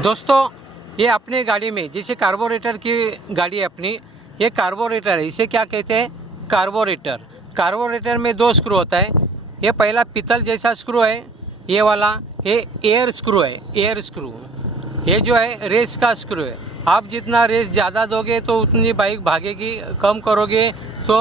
दोस्तों ये अपनी गाड़ी में जैसे कार्बोरेटर की गाड़ी है अपनी, ये कार्बोरेटर है। इसे क्या कहते हैं? कार्बोरेटर। कार्बोरेटर में दो स्क्रू होता है। ये पहला पीतल जैसा स्क्रू है, ये वाला ये एयर स्क्रू है। एयर स्क्रू ये जो है रेस का स्क्रू है। आप जितना रेस ज़्यादा दोगे तो उतनी बाइक भागेगी, कम करोगे तो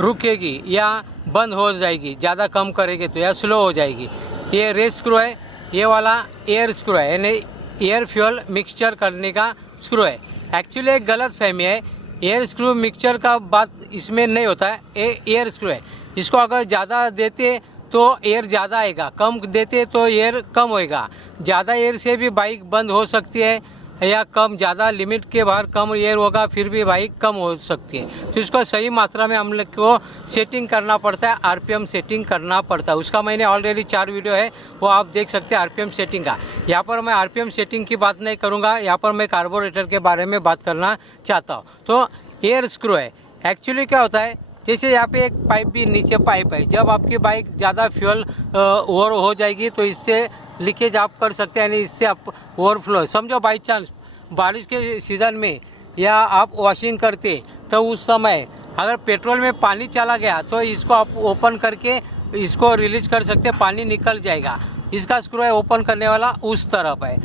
रुकेगी या बंद हो जाएगी, ज़्यादा कम करेंगे तो या स्लो हो जाएगी। ये रेस स्क्रू है। ये वाला एयर स्क्रू है, यानी एयर फ्यूल मिक्सचर करने का स्क्रू है। एक्चुअली एक गलत फहमी है, एयर स्क्रू मिक्सचर का बात इसमें नहीं होता है। एयर स्क्रू है। इसको अगर ज़्यादा देते तो एयर ज़्यादा आएगा, कम देते तो एयर कम होएगा। ज़्यादा एयर से भी बाइक बंद हो सकती है या कम ज़्यादा लिमिट के बाहर कम एयर होगा फिर भी बाइक कम हो सकती है। तो इसको सही मात्रा में हम लोग को सेटिंग करना पड़ता है, आरपीएम सेटिंग करना पड़ता है। उसका मैंने ऑलरेडी 4 वीडियो है, वो आप देख सकते हैं आरपीएम सेटिंग का। यहाँ पर मैं आरपीएम सेटिंग की बात नहीं करूँगा, यहाँ पर मैं कार्बोरेटर के बारे में बात करना चाहता हूँ। तो एयर स्क्रू है। एक्चुअली क्या होता है, जैसे यहाँ पे एक पाइप भी नीचे पाइप है। जब आपकी बाइक ज़्यादा फ्यूल ओवर हो जाएगी तो इससे लीकेज आप कर सकते हैं, यानी इससे आप ओवरफ्लो। समझो बाई चांस बारिश के सीज़न में या आप वॉशिंग करते तो उस समय अगर पेट्रोल में पानी चला गया तो इसको आप ओपन करके इसको रिलीज कर सकते हैं, पानी निकल जाएगा। इसका स्क्रू है ओपन करने वाला, उस तरफ है।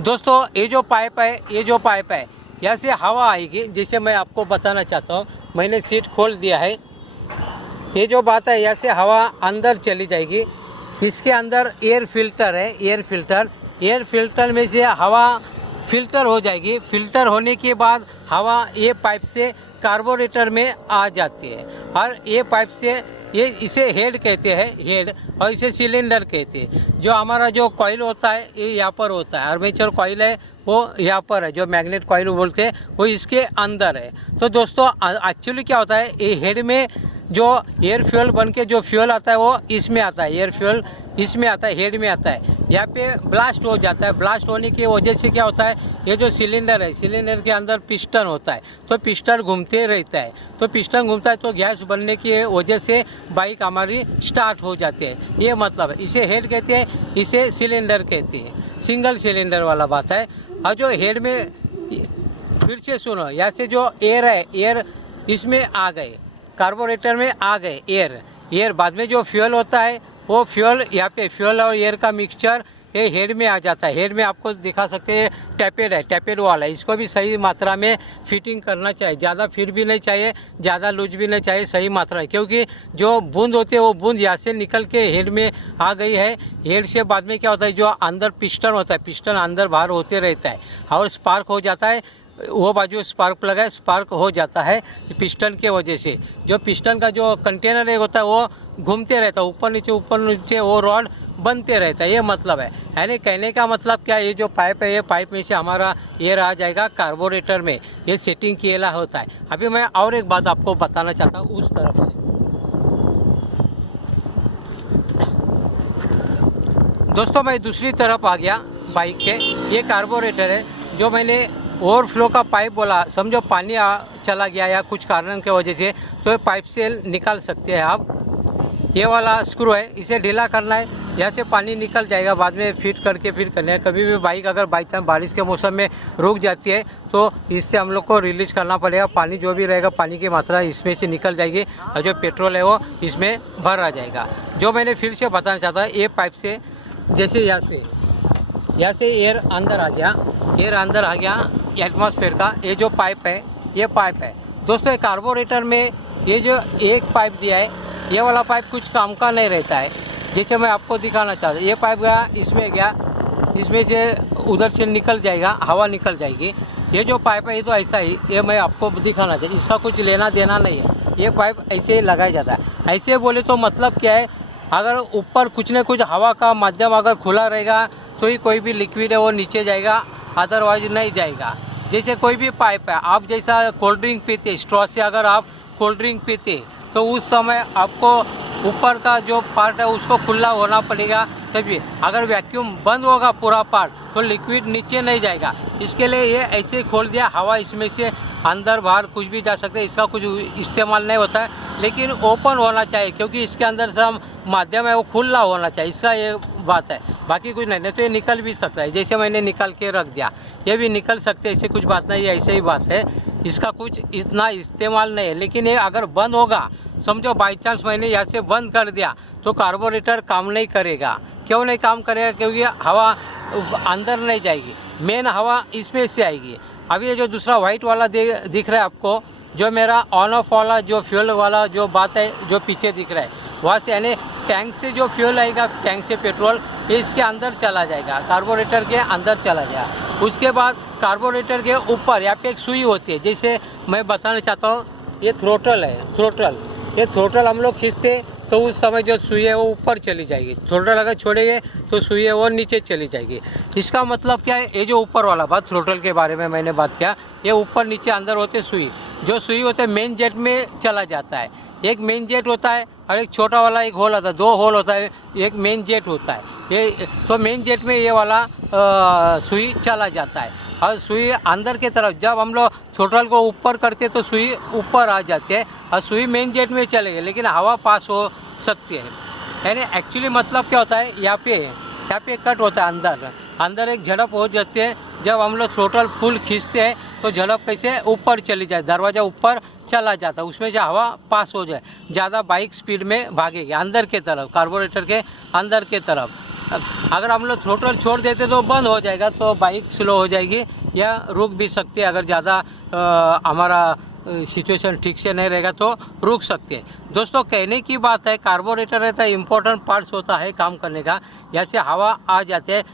दोस्तों ये जो पाइप है, यहाँ से हवा आएगी। जैसे मैं आपको बताना चाहता हूँ, मैंने सीट खोल दिया है। ये जो बात है, यहाँ से हवा अंदर चली जाएगी। इसके अंदर एयर फिल्टर है। एयर फिल्टर में से हवा फिल्टर हो जाएगी। फिल्टर होने के बाद हवा ये पाइप से कार्बोरेटर में आ जाती है और ये पाइप से ये इसे हेड कहते हैं, हेड, और इसे सिलेंडर कहते हैं। जो हमारा जो कॉइल होता है ये यहाँ पर होता है, आर्मेचर कॉइल है वो यहाँ पर है, जो मैग्नेट कॉइल बोलते हैं वो इसके अंदर है। तो दोस्तों एक्चुअली क्या होता है, ये हेड में जो एयर फ्यूल बन के जो फ्यूल आता है वो इसमें आता है, एयर फ्यूल इसमें आता है, हेड में आता है। यहाँ पे ब्लास्ट हो जाता है। ब्लास्ट होने की वजह से क्या होता है, ये जो सिलेंडर है, सिलेंडर के अंदर पिस्टन होता है, तो पिस्टन घूमते रहता है। तो पिस्टन घूमता है तो गैस बनने की वजह से बाइक हमारी स्टार्ट हो जाती है। ये मतलब है। इसे हेड कहते हैं, इसे सिलेंडर कहते हैं। सिंगल सिलेंडर वाला बात है। और जो हेड में, फिर से सुनो, यहाँ से जो एयर है, एयर इसमें आ गए, कार्बोरेटर में आ गए एयर। बाद में जो फ्यूल होता है वो फ्यूल, यहाँ पे फ्यूल और एयर का मिक्सचर ये हेड में आ जाता है। हेड में आपको दिखा सकते हैं टैपेड है, टैपेड वाला है। इसको भी सही मात्रा में फिटिंग करना चाहिए। ज़्यादा फिर भी नहीं चाहिए, ज़्यादा लूज भी नहीं चाहिए, सही मात्रा है। क्योंकि जो बूंद होती है वो बूंद यहाँ से निकल के हेड में आ गई है। हेड से बाद में क्या होता है, जो अंदर पिस्टन होता है, पिस्टन अंदर बाहर होते रहता है और स्पार्क हो जाता है। वो बाजू स्पार्क प्लग है, स्पार्क हो जाता है पिस्टन के वजह से। जो पिस्टन का जो कंटेनर एक होता है वो घूमते रहता है, ऊपर नीचे वो रॉड बनते रहता है। ये मतलब है, यानी कहने का मतलब क्या, ये जो पाइप है, ये पाइप में से हमारा एयर आ जाएगा कार्बोरेटर में। ये सेटिंग किया होता है। अभी मैं और एक बात आपको बताना चाहता हूँ उस तरफ से। दोस्तों मैं दूसरी तरफ आ गया बाइक के। ये कार्बोरेटर है। जो मैंने ओवरफ्लो का पाइप बोला, समझो पानी चला गया या कुछ कारण की वजह से, तो ये पाइप से निकाल सकते हैं आप। ये वाला स्क्रू है, इसे ढीला करना है, यहाँ से पानी निकल जाएगा। बाद में फिट करके फिर करना है। कभी भी बाइक अगर बाई चांस बारिश के मौसम में रुक जाती है तो इससे हम लोग को रिलीज करना पड़ेगा। पानी जो भी रहेगा, पानी की मात्रा इसमें से निकल जाएगी और जो पेट्रोल है वो इसमें भर आ जाएगा। जो मैंने फिर से बताना चाहता हूँ, ये पाइप से जैसे यहाँ से एयर अंदर आ गया एटमॉस्फेयर का। ये जो पाइप है, ये पाइप है दोस्तों। ये कार्बोरेटर में ये जो एक पाइप दिया है, ये वाला पाइप कुछ काम का नहीं रहता है। जैसे मैं आपको दिखाना चाहता हूँ, ये पाइप गया, इसमें से उधर से निकल जाएगा, हवा निकल जाएगी। ये जो पाइप है ये तो ऐसा ही, ये मैं आपको दिखाना चाहता हूँ। इसका कुछ लेना देना नहीं है, ये पाइप ऐसे ही लगाया जाता है। ऐसे बोले तो मतलब क्या है, अगर ऊपर कुछ न कुछ हवा का माध्यम अगर खुला रहेगा तो ही कोई भी लिक्विड है वो नीचे जाएगा, अदरवाइज नहीं जाएगा। जैसे कोई भी पाइप है, आप जैसा कोल्ड ड्रिंक पीते, स्ट्रॉ से अगर आप कोल्ड ड्रिंक पीते तो उस समय आपको ऊपर का जो पार्ट है उसको खुला होना पड़ेगा। तभी अगर वैक्यूम बंद होगा पूरा पार्ट तो लिक्विड नीचे नहीं जाएगा। इसके लिए ये ऐसे खोल दिया, हवा इसमें से अंदर बाहर कुछ भी जा सकता है। इसका कुछ इस्तेमाल नहीं होता है, लेकिन ओपन होना चाहिए क्योंकि इसके अंदर से हम माध्यम है वो खुला होना चाहिए। इसका ये बात है, बाकी कुछ नहीं तो ये निकल भी सकता है। जैसे मैंने निकाल के रख दिया, ये भी निकल सकते हैं, ऐसे कुछ बात नहीं है, ऐसे ही बात है। इसका कुछ इतना इस्तेमाल नहीं है। लेकिन ये अगर बंद होगा, समझो बाई चांस मैंने यहाँ से बंद कर दिया तो कार्बोरेटर काम नहीं करेगा। क्यों नहीं काम करेगा? क्योंकि हवा अंदर नहीं जाएगी, मेन हवा इसमें से आएगी। अभी ये जो दूसरा वाइट वाला दिख रहा है आपको, जो मेरा ऑन ऑफ वाला जो फ्यूल वाला जो बात है, जो पीछे दिख रहा है, वहाँ से यानी टैंक से जो फ्यूल आएगा, टैंक से पेट्रोल, ये इसके अंदर चला जाएगा, कार्बोरेटर के अंदर चला जाएगा। उसके बाद कार्बोरेटर के ऊपर यहाँ पे एक सुई होती है, जैसे मैं बताना चाहता हूँ, ये थ्रोटल है, थ्रोटल। ये थ्रोटल हम लोग खींचते तो उस समय जो सुई है वो ऊपर चली जाएगी, थ्रोटल अगर छोड़ेंगे तो सुई है वो नीचे चली जाएगी। इसका मतलब क्या है? ये जो ऊपर वाला बात थ्रोटल के बारे में मैंने बात किया, ये ऊपर नीचे अंदर होते सुई, जो सुई होते हैं मेन जेट में चला जाता है। एक मेन जेट होता है और एक छोटा वाला एक होल होता है, 2 होल होता है, एक मेन जेट होता है। ये तो मेन जेट में ये वाला सुई चला जाता है, और सुई अंदर के तरफ जब हम लोग थ्रोटल को ऊपर करते तो सुई ऊपर आ जाती है और सुई मेन जेट में चलेगी, लेकिन हवा पास हो सकती है। यानी एक्चुअली मतलब क्या होता है, यहाँ पे कट होता है, अंदर एक झड़प हो जाती है। जब हम लोग थ्रोटल फुल खींचते हैं तो झड़प कैसे ऊपर चली जाए, दरवाज़ा ऊपर चला जाता है, उसमें जो हवा पास हो जाए, ज़्यादा बाइक स्पीड में भागेगी अंदर के तरफ, कार्बोरेटर के अंदर के तरफ। अगर हम लोग थ्रोटल छोड़ देते तो बंद हो जाएगा, तो बाइक स्लो हो जाएगी या रुक भी सकती है। अगर ज़्यादा हमारा सिचुएशन ठीक से नहीं रहेगा तो रुक सकते हैं। दोस्तों, कहने की बात है, कार्बोरेटर रहता है, इम्पोर्टेंट पार्ट्स होता है काम करने का। यहाँ से हवा आ जाते हैं,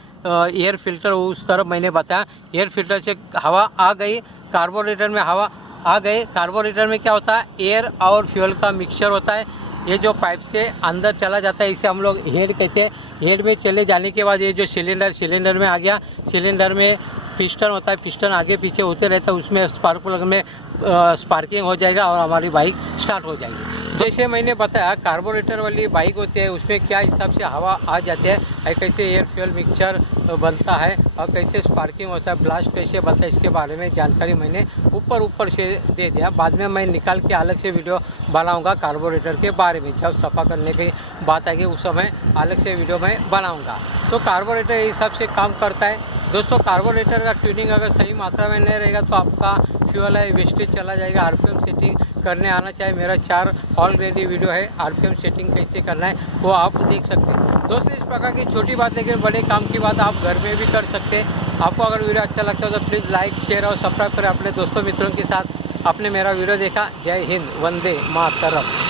एयर फिल्टर उस तरफ मैंने बताया, एयर फिल्टर से हवा आ गई, कार्बोरेटर में हवा आ गए। कार्बोरेटर में क्या होता है, एयर और फ्यूल का मिक्सचर होता है। ये जो पाइप से अंदर चला जाता है, इसे हम लोग हेड कहते हैं। हेड में चले जाने के बाद ये जो सिलेंडर में आ गया, सिलेंडर में पिस्टन होता है, पिस्टन आगे पीछे होते रहता है, उसमें स्पार्क प्लग में स्पार्किंग हो जाएगा और हमारी बाइक स्टार्ट हो जाएगी। जैसे मैंने बताया, कार्बोरेटर वाली बाइक होती है, उसमें क्या हिसाब से हवा आ जाती है, कैसे एयर फ्यूल मिक्सचर बनता है और कैसे स्पार्किंग होता है, ब्लास्ट कैसे बनता है, इसके बारे में जानकारी मैंने ऊपर से दे दिया। बाद में मैं निकाल के अलग से वीडियो बनाऊंगा कार्बोरेटर के बारे में, जब सफ़ा करने की बात आएगी उस समय अलग से वीडियो मैं बनाऊँगा। तो कार्बोरेटर इस हिसाब से काम करता है। दोस्तों, कार्बोरेटर का ट्यूनिंग अगर सही मात्रा में नहीं रहेगा तो आपका फ्यूल है वेस्टेज चला जाएगा। आरपीएम सेटिंग करने आना चाहिए। मेरा 4 ऑलरेडी वीडियो है, आरपीएम सेटिंग कैसे करना है वो आप देख सकते हैं। दोस्तों, इस प्रकार की छोटी बात लेकिन बड़े काम की बात आप घर में भी कर सकते हैं। आपको अगर वीडियो अच्छा लगता है तो प्लीज़ लाइक, शेयर और सब्सक्राइब करें अपने दोस्तों मित्रों के साथ। आपने मेरा वीडियो देखा, जय हिंद, वंदे मातरम।